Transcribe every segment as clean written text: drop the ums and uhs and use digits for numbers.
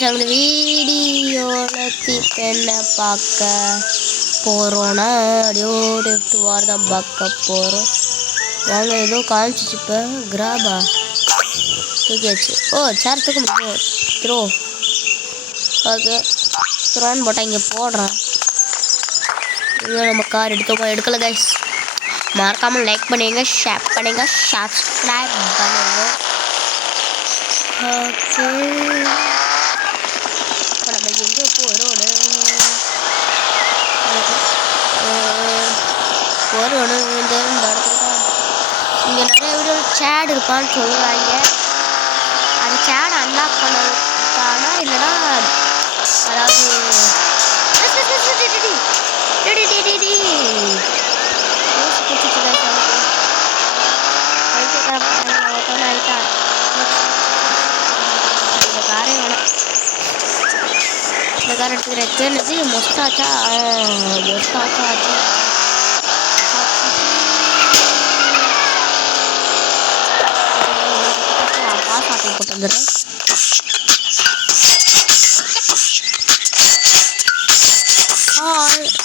அந்த வீடியோவில் பெண்ணை பார்க்க போகிறோன்னா லெஃப்ட் வார் தான் பார்க்க போகிறோம். வாங்க ஏதோ காமிச்சிச்சு இப்போ கிராபா தூக்கியாச்சு. ஓ சேர் தூக்க முடியும். த்ரோ ஓகே த்ரோன்னு போட்டால் இங்கே போடுறேன். இங்கே நம்ம கார் எடுக்கல கைஸ். மறக்காமல் லைக் பண்ணுங்க, ஷேர் பண்ணுங்க, சப்ஸ்கிரைப் பண்ணுங்க. ஓகே இப்போ நம்ம எங்கே போகிறோம் இந்த இடத்துக்கு தான். இங்கே நிறைய வீடியோ சேட் இருப்பான்னு சொல்லுவாங்க. அது சேட் அன்லாக் பண்ணதுக்கான இல்லைன்னா அதாவது இந்த கார் எடுத்துக்கிறேன். தெரிஞ்சு மொஸ்டாச்சா ஆச்சு. பாஸ் ஆட்டை போட்டு வந்துடுறேன்.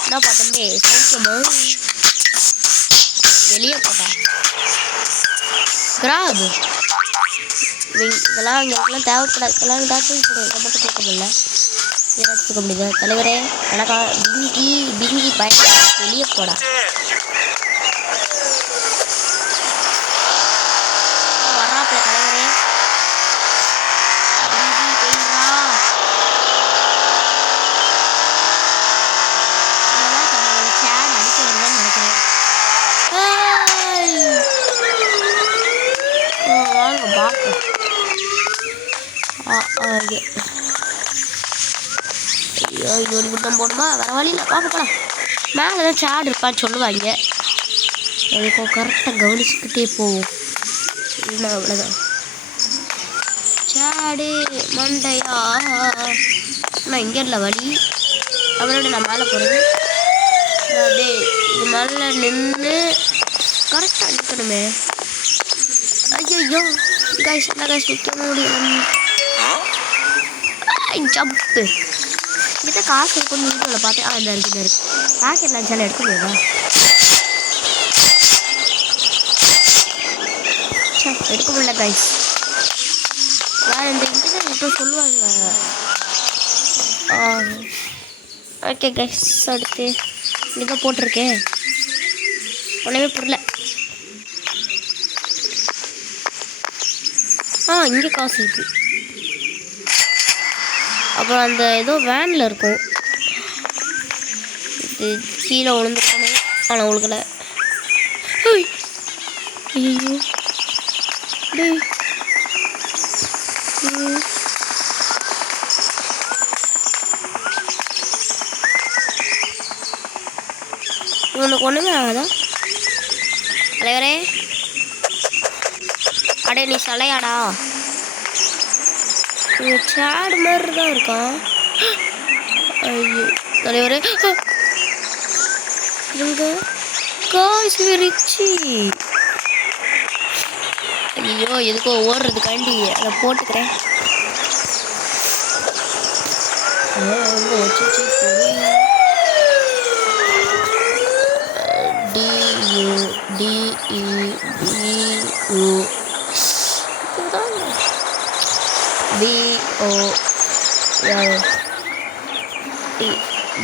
என்ன பார்த்தே சௌக்கியமா வெளியே போட்டேன். கிராப் இதெல்லாம் எங்களுக்குலாம் தேவைப்படாது. எல்லாம் தூக்கி போடுவோம். இதை மட்டும் தூக்க முடியல. ஏதாச்சும் தூக்க முடியுது தலைவரே. எனக்கா பிங்கி பயன் வெளியே போடா. வர்றாப்புல தலைவரே. ஐயோ இது முட்டம் போடுமா வேறு வழியில் பார்க்கலாம். மேலே தான் சேடு இருப்பான்னு சொல்லுவாங்க. அதுக்கும் கரெக்டாக கவனிச்சுக்கிட்டே போவோம். இல்லை அவ்வளோதான். சேடு மண்டையா நான் இங்கே இல்லை வழி. அவரோட நான் மேலே போகிறது அப்படியே இது மேலே நின்று கரெக்டாக நிற்கணுமே. ஐயோ கைஸ் என்ன கைஸ் நிற்க முடியும். ஜம்ப்பு இங்கிட்ட காசு இருக்குன்னு வீடியோவில் பார்த்தேன். இந்த இருக்குது ராக்கெட் லான்ச்சால் எடுக்க முடியாதா? எடுக்க முடியல கைஸ். வேறு இந்த இன்டர்நெட் இப்போ சொல்லுவாங்க. ஓகே கைஸ் அடுத்து இங்கே போட்டிருக்கேன். ஒன்றுமே புரியல. இங்கே காசு இருக்குது. அப்புறம் அந்த ஏதோ வேனில் இருக்கும். இது கீழே விழுந்துருக்கணும். ஆனால் உழுகலை. ஐயோ உனக்கு ஒன்றுமே ஆகாதா தலைவரே? அடே நீ சலையாடா. சேடு மாதிரி தான் இருக்கான். ஐயோ தலைவரே இங்க காசு விரிச்சி. ஐயோ எதுக்கோ ஓடுறதுக்காண்டி அதை போட்டுக்கிறேன்.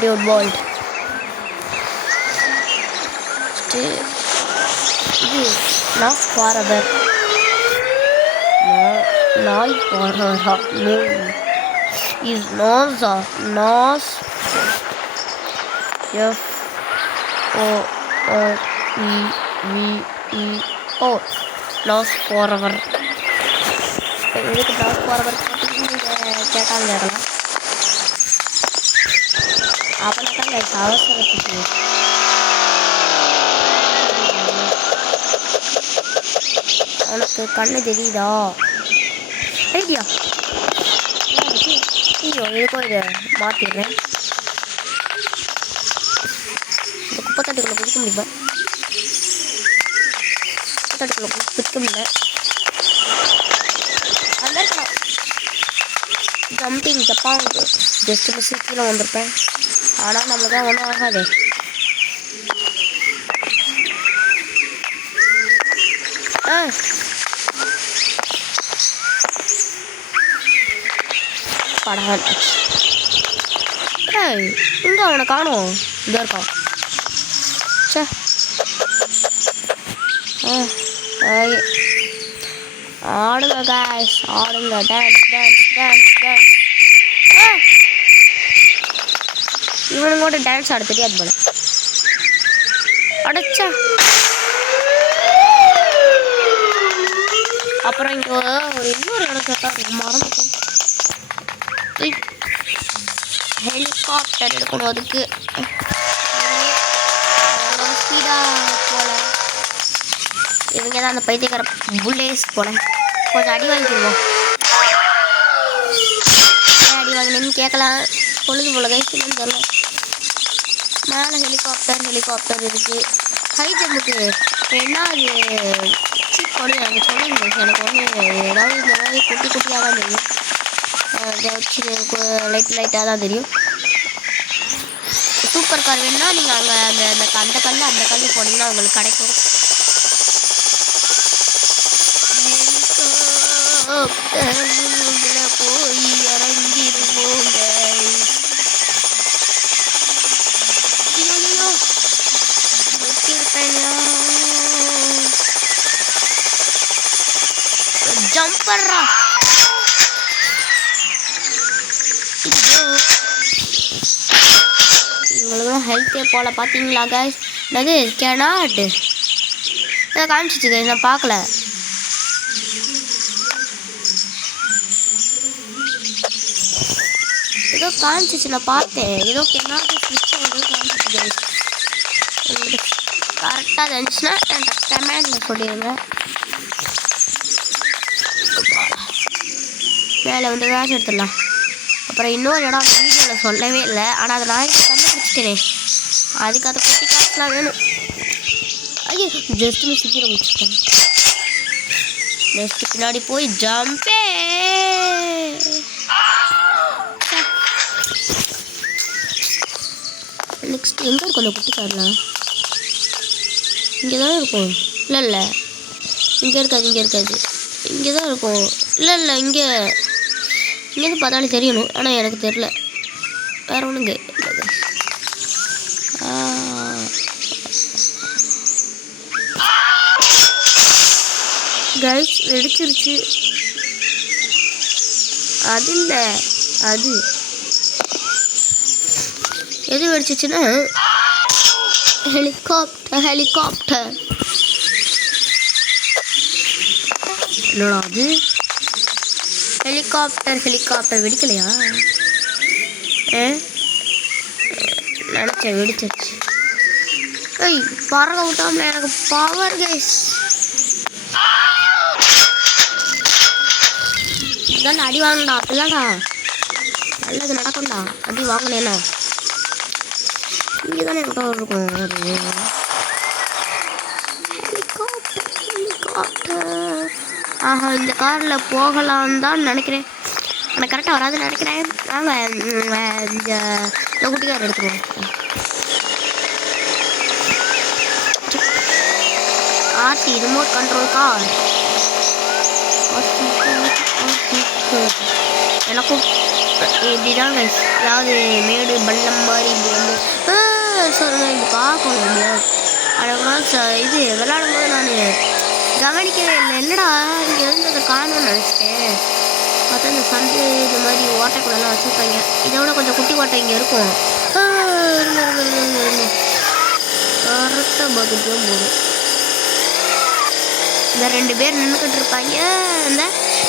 Dude bolt. Not forever. Not forever. Is nos. F O R E V E O. Not forever. இதுக்கு not forever கேட்டாலும் கேட்கலாம். அப்போதான் அவசரத்துக்கு உனக்கு கண்ணு தெரியுதா? ஐடியா ஐயோ எதுக்கும் இதை மாற்றிடுறேன். இந்த குப்பைத்தட்டுக்குள்ளே குதிக்க முடியுமா? குப்பைத்தட்டுக்குள்ளே குதிக்க முடியல. அந்த ஜம்பிங் ஜப்பான் ஜஸ்ட் மிஸ் கீழே வந்திருப்பேன். ஆனால் நம்மளுக்கு தான் ஒன்றும் ஆகாது. படம் இங்கே அவனை காணும். இங்கே இருக்கான். சே ஆடுங்க காய்ஸ், ஆடுங்க. Dance dance dance dance. இவனுங்க கூட டான்ஸ் ஆட தெரியாது போல. அடைச்சா அப்புறம் இங்கே ஒரு இன்னொரு இடத்துல மறந்துட்டேன். ஹெலிகாப்டர் எடுக்கணும். அதுக்கு ஸ்பீடாக போல. இவங்க தான் அந்த பைத்தியக்கார புல்லேஸ் போல. கொஞ்சம் அடி வாங்கிடுவோம். அடி வாங்கினேன்னு கேட்கலாம். பொழுது போல கைஸ்ன்னு தெரியல. மேலே ஹெலிகாப்டர் இருக்குது. ஹை ஜம்புக்கு என்ன அது சீப் பண்ணி எனக்கு சொல்லுங்க. எனக்கு ஒன்று ஏதாவது இந்த மாதிரி குட்டி குட்டியாக தான் தெரியும். லைட்டாக தான் தெரியும். சூப்பர் கார் வேணுன்னா நீங்கள் அங்கே அந்த கல் போனீங்கன்னா உங்களுக்கு கிடைக்கும். போய் இறங்கிடுவோங்க. ஜம்ப் பண்றா. இவங்களுக்குலாம் ஹெல்த்தே போல. பார்த்தீங்களா கைஸ்? அது கேனாட் காமிச்சிச்சு கைஸ், நான் பார்க்கல. ஏதோ காமிச்சிச்சு, நான் பார்த்தேன். ஏதோ கேனாட் ஸ்விட்ச் காமிச்சிச்சு கைஸ். உங்களுக்கு கரெக்டாக இருந்துச்சுன்னா என்கிட்ட கமெண்டில் சொல்லிடுங்க. மேலே வந்து கேஷ் எடுத்துடலாம். அப்புறம் இன்னொரு இடம் வீடியோவில் சொல்லவே இல்லை. ஆனால் அதை நான் கண்டுபிடிச்சிட்டேனே. அதுக்கு அதை குட்டி காசுலாம் வேணும். ஐயோ ஜஸ்ட் சீக்கிரம் முடிச்சுட்டேன். நெக்ஸ்ட் பின்னாடி போய் ஜம்பே. நெக்ஸ்ட் எங்கே இருக்கும் அந்த குட்டி கார்லாம்? இங்கே தான் இருக்கும். இல்லை இங்கே இருக்காது. இங்கே தான் இருக்கும். இல்லை இங்கேருந்து பார்த்தாலும் தெரியணும். ஆனால் எனக்கு தெரில. வேறு ஒன்றுங்க கைஸ் வெடிச்சிருச்சு. அது இல்லை, அது எது வெடிச்சிச்சுன்னா ஹெலிகாப்டர். என்னடா அது? ஹெலிகாப்டர் வெடிக்கலையா? நினச்சேன் வெடிச்சிருச்சு. பறக்க விட்டாமல எனக்கு பவர் கைஸ். இதாண்டா அடி வாங்கடா. அப்படிதான்டா நல்லது நடக்கும்டா. அடி வாங்கினேண்ணா. இங்கே தானே எனக்கு இருக்கும். ஹெலிகாப்டர். ஆஹா, இந்த காரில் போகலான்னு தான் நினைக்கிறேன். எனக்கு கரெக்டாக வராதுன்னு நினைக்கிறேன். நாங்கள் இந்த குட்டி கார் எடுத்துருவோம். RC remote control car. எனக்கும் இப்படிதான் கைஸ். அதாவது மேடு பள்ளம் மாதிரி இப்படி வந்து சொல்லுங்கள். இது பார்க்கணும் எப்படியாவது. அதுக்கப்புறம் இது விளையாடும் போது நான் கவனிக்கவே இல்லை. என்னடா இங்கே இருந்து அதை காணும்னு நினச்சிட்டேன். பார்த்தா இந்த சந்து இந்த மாதிரி ஓட்டைக்குள்ளெல்லாம் வச்சுருப்பாங்க. இதை விட கொஞ்சம் குட்டி ஓட்டை இங்கே இருக்கும். கரெக்டாக பார்த்துட்டு தான் போதும். இந்த 2 பேர் நின்றுக்கிட்டு இருப்பாங்க.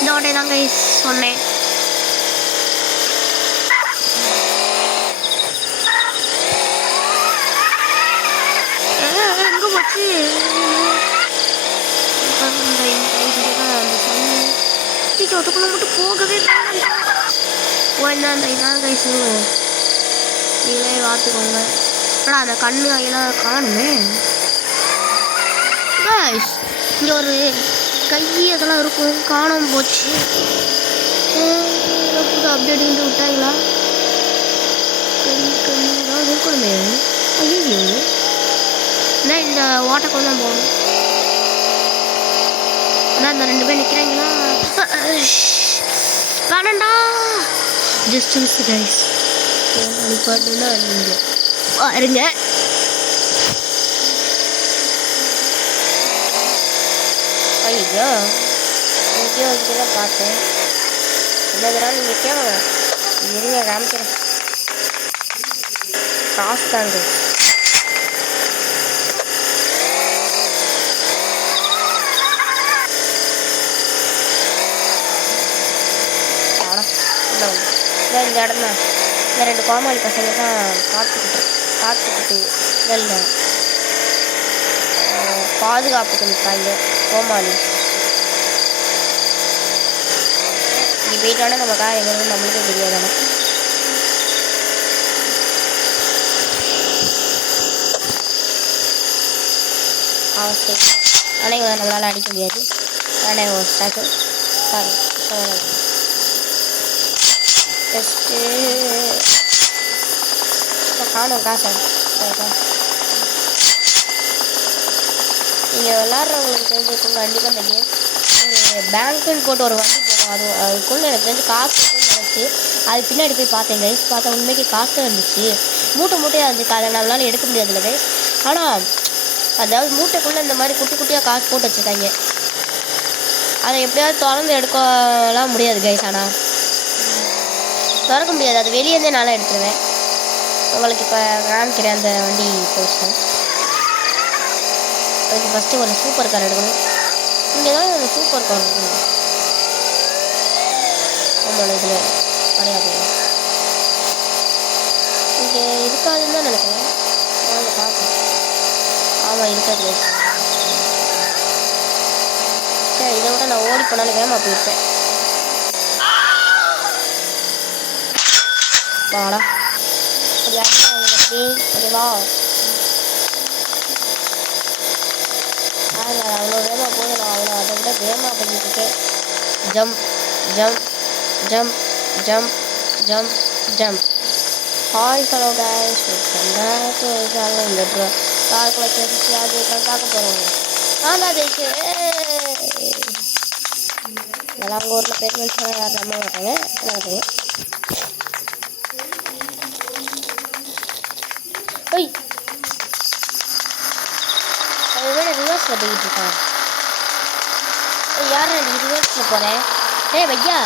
இந்த ஓட்டையை தாங்க சொன்னேன். எங்கே போச்சு? அதுக்குள்ள மட்டும் போகவே இதான் கைஸ். நீங்களே பார்த்துக்கோங்க. ஆனால் அந்த கண்ணு கையெல்லாம் காணுமே கைஸ். இங்கே ஒரு கை அதெல்லாம் இருக்கும், காணாமல் போச்சு. அப்படி அடிக்கிட்டு விட்டாங்களா? ஏதாவது இருக்கணுமே. ஐயோ நான் இந்த வாட்டருக்கு தான் போகணும். ஆனால் இந்த 2 பேர் நிற்கிறாங்களா? வேணண்டா ஜஸ்ட் மிஸ் கைஸ். அனுப்பாட்டுன்னா நீங்கள் பாருங்க. ஐயோ எங்கேயோ வச்சுட்டு பார்த்தேன். என்ன தடவை நீங்கள் கேளுங்க, இருங்க காமிக்கிறேன். காசு தாங்க இந்த இடம் தான். இந்த 2 கோமாளி பசங்க தான் பார்த்துக்கிட்டு வெளில பாதுகாப்புக்கு நிற்பாங்க. கோமாளி நீ போயிட்டோன்னா நம்ம கார் எங்கே நம்மளுக்கே தெரியாதானே. சரி ஆனால் இவனை நம்மளால் அடிக்க முடியாது. ஆனால் ஒரு ஸ்டாக்கு ஜஸ்ட்டு காணும் காசை. நீங்கள் விளாட்றவங்களுக்கு தெரிஞ்சுக்கோங்க. கண்டிப்பாக இந்த கேம் ஒரு பேங்க்குன்னு போட்டு ஒரு வண்டி போகும். அதுக்குள்ளே எனக்கு தெரிஞ்சு காசு நினச்சி அது பின்னாடி போய் பார்த்தேன் கைஸ். பார்த்தா உண்மைக்கு காசு இருந்துச்சு. மூட்டையாக இருந்துச்சு. அதை நம்மளால எடுக்க முடியாதுல்ல கைஸ். ஆனால் அதாவது மூட்டைக்குள்ளே இந்த மாதிரி குட்டி குட்டியாக காசு போட்டு வச்சுருக்காங்க. அதை எப்படியாவது திறந்து எடுக்கலாம் முடியாது கைஸ். ஆனால் திறக்க முடியாது. அது வெளியேருந்தே நாளாக எடுத்துருவேன். உங்களுக்கு இப்போ காமிக்கிறேன் அந்த வண்டி போச்சு. அதுக்கு ஃபஸ்ட்டு ஒரு சூப்பர் கார் எடுக்கணும். இங்கே தான் ஒரு சூப்பர் கார் இருக்கணும். ஆமாம் இதில் கிடையாது. இங்கே இருக்காதுன்னு தான் நினைக்கிறேன். வாங்க பார்ப்போம். ஆமாம் இருக்காது. சரி இதை விட நான் ஓடி போனாலும் வேகமாக போயிருப்பேன். வாடா அப்படி ஓகேவா? அவ்வளோ வேகமாக போது. நான் அவ்வளோ அதை விட வேகமாக பண்ணிட்டு இருக்கேன். Jump jump jump jump jump jump. Hi hello guys, இந்த காருக்குள்ள கேட்டுச்சு அது பார்க்க போகிறோம். நான் தான் ஜெயிச்சேன். நல்லா அவங்க ஊரில் பேர் சொன்னால் யாரும் நம்ப மாட்டாங்க. எனக்கு ஓய் அதுவே ரிவர்ஸில் போய்கிட்டு இருக்கான். யார் நீ ரிவர்ஸில் போகிறேன்? பையா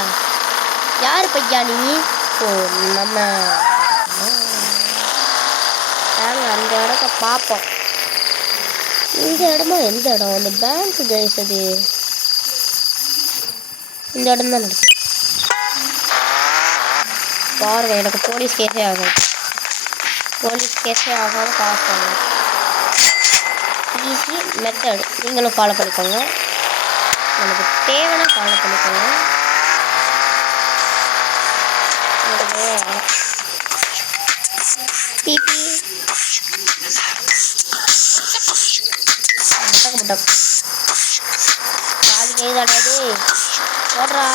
யார் பையா நீ? ஓ நம்ம நாங்கள் அந்த இடத்த பார்ப்போம். இந்த இடமா எந்த இடம்? அந்த பேங்க் கைஸ். அது இந்த இடம் தான் நடக்கும் பாருங்க. எனக்கு போலீஸ் கேஸே ஆகும். போலீஸ் கேஸே ஆகாமல் காசு வாங்க. ஈஸி மெத்தட் நீங்களும் ஃபாலோ பண்ணிக்கோங்க. எனக்கு தேவைன்னா ஃபாலோ பண்ணிக்கோங்க. பிபி முட்டை காது கேதாடாது போடுறா.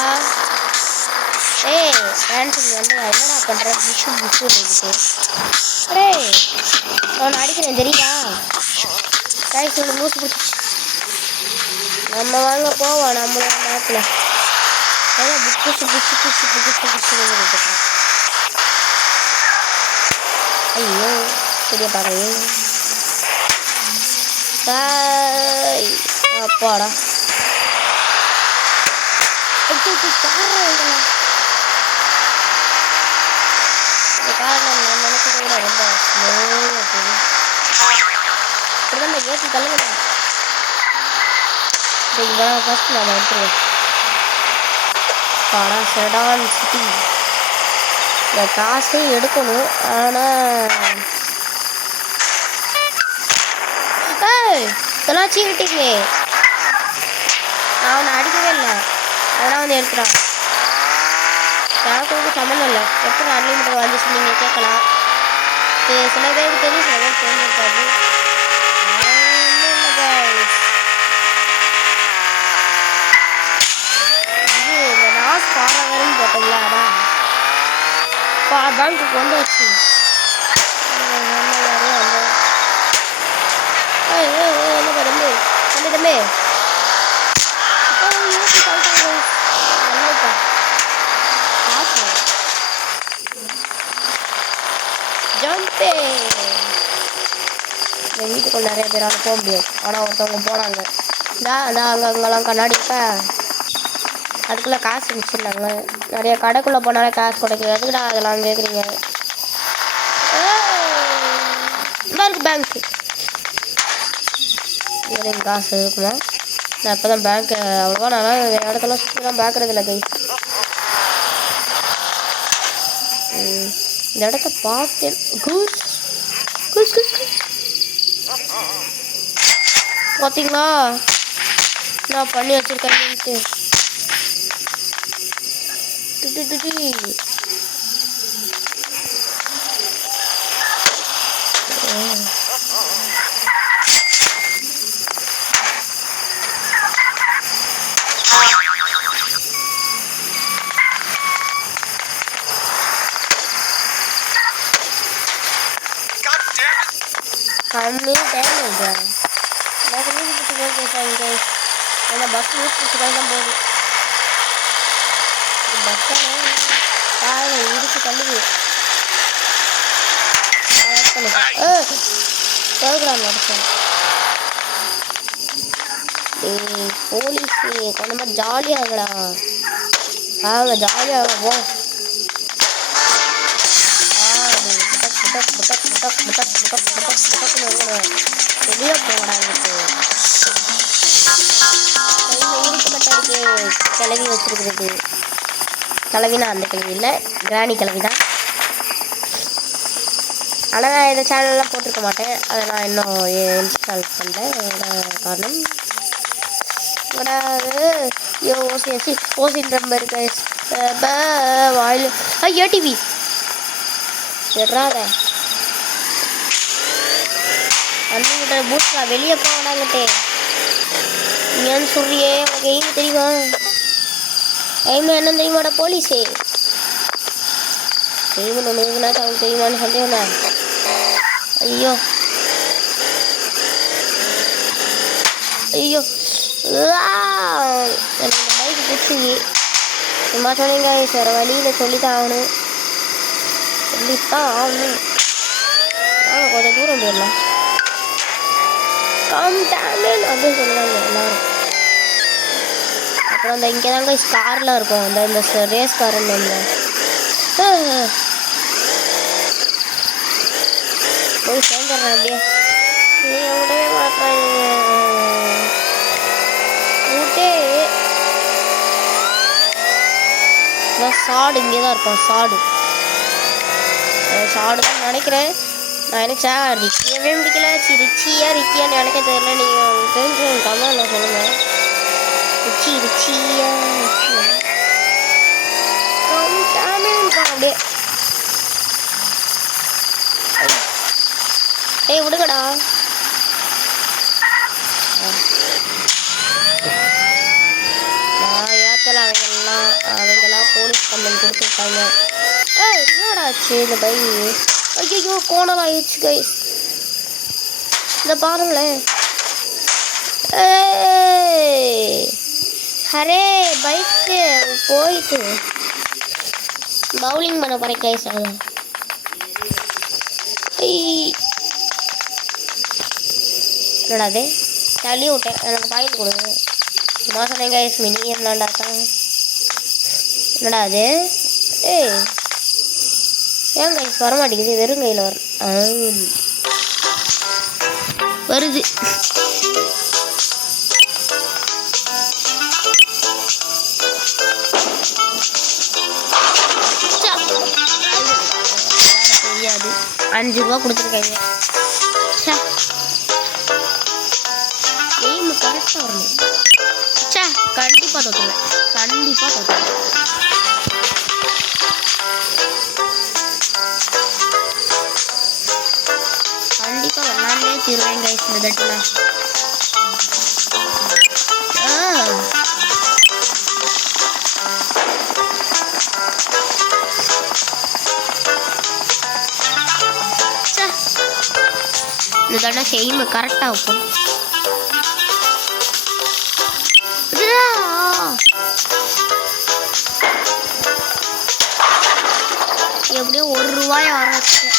டான்ஸுக்கு வந்து என்னடா பண்ணுற? புஷு புஷு இருக்குது. அவனை அடிக்கிறேன் தெரியுதா? கைஸ் ஒன்று மூச்சு பிடிச்சி நம்ம வாங்க போவோம். நம்மளோட மேப்பில் ஏன்னா புஷு புஷு புஷு புஷு புஷு. ஐயோ சரியா பார்க்குறேன். அப்பாடா இந்த காரணம் நான் நினைச்சதை விட ரொம்ப ஸ்லோவாக போகுது. இப்படிதான் நான் ஏற்றி தள்ளுவேன். இதெல்லாம் ஃபஸ்ட்டு நான் எடுத்துருவேன். பாடா செடான் சிட்டி. இந்த காசையும் எடுக்கணும். ஆனால் இதெல்லாம் சீக்கிட்டீங்க. நான் அவனை அடிக்கவே இல்லை. அதெல்லாம் வந்து எடுத்துட்டான். எனக்கு வந்து சம்மந்தம் இல்லை. எப்படி அன்லிமிட்டட் வந்துச்சு நீங்கள் கேட்கலாம். சில பேருக்கு தெரியும், சில பேருக்கு தெரிஞ்சிருக்காது. இது இந்த நாஸ் பாடகர்னு போட்டீங்களா? அதான் பேங்க்குக்கு வந்தாச்சு. என்னப்பா தம்பி தம்பி ஜம்பே. என் வீட்டுக்குள்ள நிறைய பேரால் போக முடியாது. ஆனால் ஒருத்தவங்க போனாங்க. அங்கெல்லாம் கண்ணாடி இருக்கா, அதுக்குள்ளே காசு மிச்சிடலாங்க. நிறைய கடைக்குள்ளே போனாலே காசு கிடைக்குது. அதுக்குடா அதெல்லாம் கேட்குறீங்க. இதாக இருக்குது பேங்க்கு. எனக்கு காசு இருக்குமா? நான் இப்போ தான் பேங்க்கு அவ்வளோவா நல்லா இடத்துல சுற்றி தான் பார்க்குறது இல்லை கை. இந்த இடத்த பார்த்தேன். பார்த்தீங்களா நான் பண்ணி வச்சுருக்கேன்ட்டு. கம்மி டேமேஜ் ஏன்னா பஸ் யூஸ் தான் போகுது. பஸ்ஸான இடிச்சு தள்ளுது. ப்ரோக்ராம் நடத்தேன். போலீஸ் கொஞ்ச மாதிரி ஜாலியாகடா. ஜாலியாக போ. வெளியே போகடா. கிளவி வச்சிருக்கிறது. கிளவினா அந்த கிளவி இல்லை, கிராணி கிளவி தான். ஆனால் நான் இந்த சேனல்லாம் போட்டிருக்க மாட்டேன். அதை நான் இன்னும் இன்ஸ்டால் பண்ணல. காரணம் ஓசி ரொம்ப இருக்கு. வாயில் ஏடிவி எறாத அண்ணங்கிட்ட பூட்ரா வெளியே போகடாங்கிட்டே. நீ ஏன்னு சொல்றியே? உனக்கு எய்ம் தெரியுமா? எய்ம் என்ன தெரியுமாடா? போலீஸே எய்ம் ஒன்று அவனுக்கு தெரியுமான்னு சந்தேகம் தான். ஐயோ ஐயோ எனக்கு இந்த பைக்கு பிடிச்சி சும்மா சொன்னீங்க சார். வழியில் சொல்லித்தான் ஆகணும். சொல்லித்தான் ஆகணும். நாங்கள் கொஞ்சம் தூரம் போயிடலாம். அப்படின்னு சொல்லுவாங்க எல்லாரும். அப்புறம் இந்த இங்கே தாங்க கார்லாம் இருக்கும். இந்த ரேஸ் காருன்னு போய் சேர்ந்துடுறேன். அப்படியே நீ விடவே மாட்டேன். விட்டே சாடு இங்கே தான் இருப்பான். சாடு தான் நினைக்கிறேன். நான் நினச்சா ரிக்கியவே முடிக்கல. ரிக்கியான்னு எனக்கு தெரியல. நீங்கள் தெரிஞ்சு கமெண்ட்ல சொல்லுங்கள். ரிச்சியா அப்படியே. ஏய் விடுங்கடா. நான் ஏற்றல. அவங்கெல்லாம் போலீஸ் கம்ப்ளைண்ட் கொடுத்துருக்காங்க. என்னடா ஆச்சு இந்த பைக்? ஐயோ கோணல் ஆயிடுச்சு கைஸ். இந்த பாருங்களேன். அரே பைக்கு போயிட்டு பவுலிங் பண்ண போகிறேன் கைஸ். அதான் என்னடா அது தள்ளி விட்டேன். எனக்கு பாயிண்ட் கொடுங்க. சும்மா சொன்னேன் கைஸ். மினி என்னடாத்தான். என்னடா அது? ஏன் கைஸ் வர மாட்டேங்குது? வெறும் கையில் வருது. தெரியாது. 5 ரூபா கொடுத்துருக்காங்க. எய்ம் கரெக்டாக வரணும். கண்டிப்பாக தோற்றுவேன். கண்டிப்பாக வரலாம்னே தீருவேன் கைஸ் இந்த தட்டில். இந்த தடவை செய்யும் கரெக்டாக வைப்போம். எப்படியோ ₹1 வர வச்சுட்டேன்.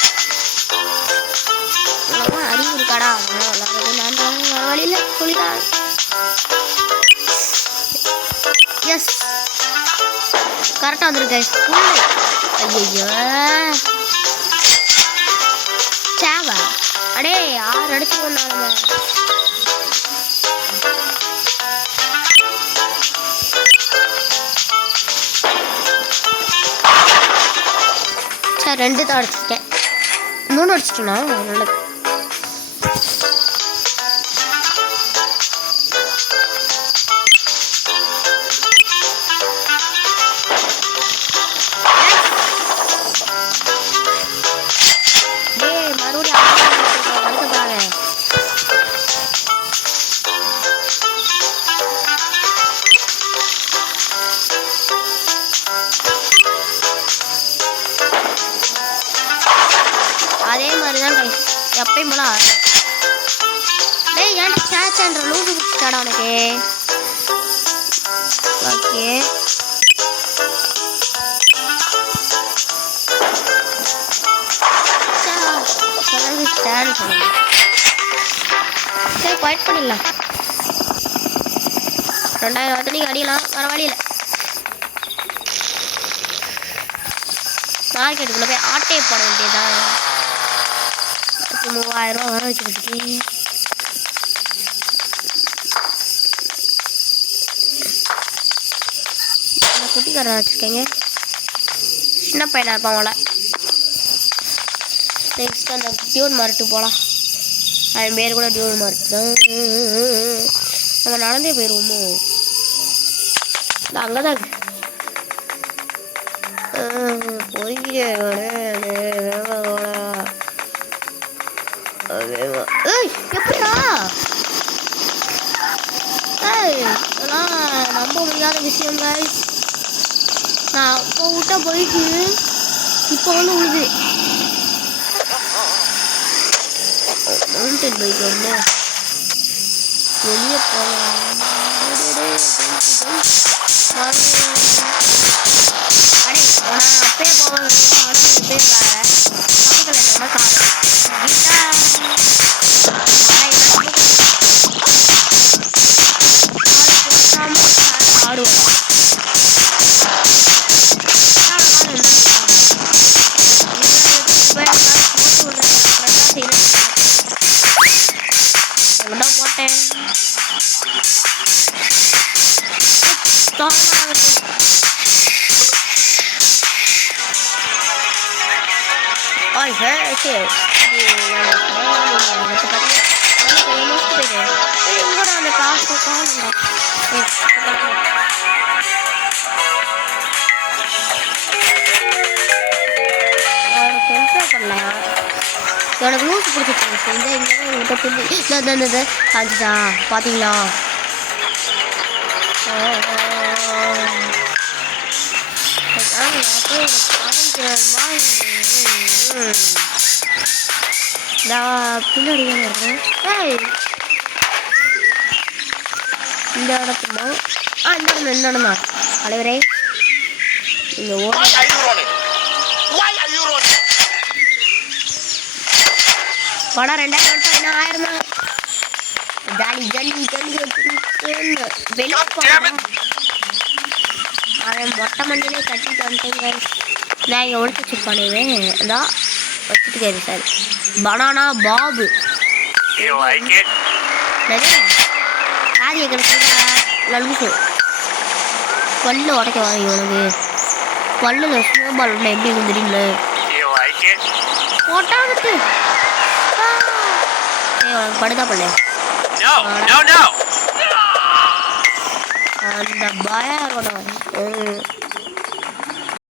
அறிவு இருக்காடா வர வழியில் சொல்லிதான். எஸ் கரெக்டாக வந்துருக்கு. ஐயோ சேவா அடே 6 அடிச்சு கொண்டாலுங்க. சரி 2 தான் அடிச்சிட்டேன். 3 அடிச்சிட்டேனா நல்லது. அதே மாதிரி தான் எப்பயும் போல ஆடுறேன். டேய் ஏன்டா சேச்சன்ற லூசு பிடிச்சிட்டாடா உனக்கு. ஓகே சரி குவைட் பண்ணிடலாம். 2000 வத்தனைக்கு அடிக்கலாம் வர வழியில். மார்க்கெட்டுக்குள்ளே போய் ஆட்டையை போட வேண்டியதான். 3000 வர வச்சுக்கிட்டு குட்டிக்காரன் வச்சுருக்கேங்க. சின்ன பையனாக இருப்பான் அவளை. நெக்ஸ்ட் அந்த டியூன் மார்ட்டு போகலாம். அவன் பேர் கூட டியூன் மார்ட் தான். நம்ம நடந்தே போயிடுவோமோ. அங்கே தான் இருக்கு. எப்படியா இதெல்லாம் நம்ப முடியாத விஷயம் guys. நான் அப்போ விட்டா போயிட்டு இப்போ வந்து உழுது. மவுண்டன் பைக் ஒன்று வெளியே போகலாம். அடே நான் அப்பயே போவேன். பேர் வேற பக்கத்தில் என்னோட கார் ஆடுவோம். போட்டேன் அந்த காசு பண்ணலாம். எனக்கு லூஸ் பிடிச்சிருச்சு. எங்கிட்ட புள்ளி காஞ்சிச்சா பார்த்தீங்களா. பின்னாடி தானே இருக்கேன். இந்த இடத்துல இந்த இடம் தான் தலைவரே. இங்கே படம் 2000 என்ன 1000 தான். ஜாலி ஜல்லி ஜல்லி வெளியே போகிறேன். அவன் மொட்டை மண்டிலே கட்டிட்டு வந்துட்டேங்க. நான் இங்கே ஒழிச்சு வச்சுருப்பானேவே அதான் வச்சுட்டு கேரு சார். பனானா பாபு ஆதிய கிடைச்சா லல்லுசு பல்லு உடைக்க வாங்க. உனக்கு பல்லில் ஸ்னோபால் உள்ள எப்படி வந்துடுங்களே போட்டானுட்டு உனக்கு படுதா பண்ண அந்த பயம்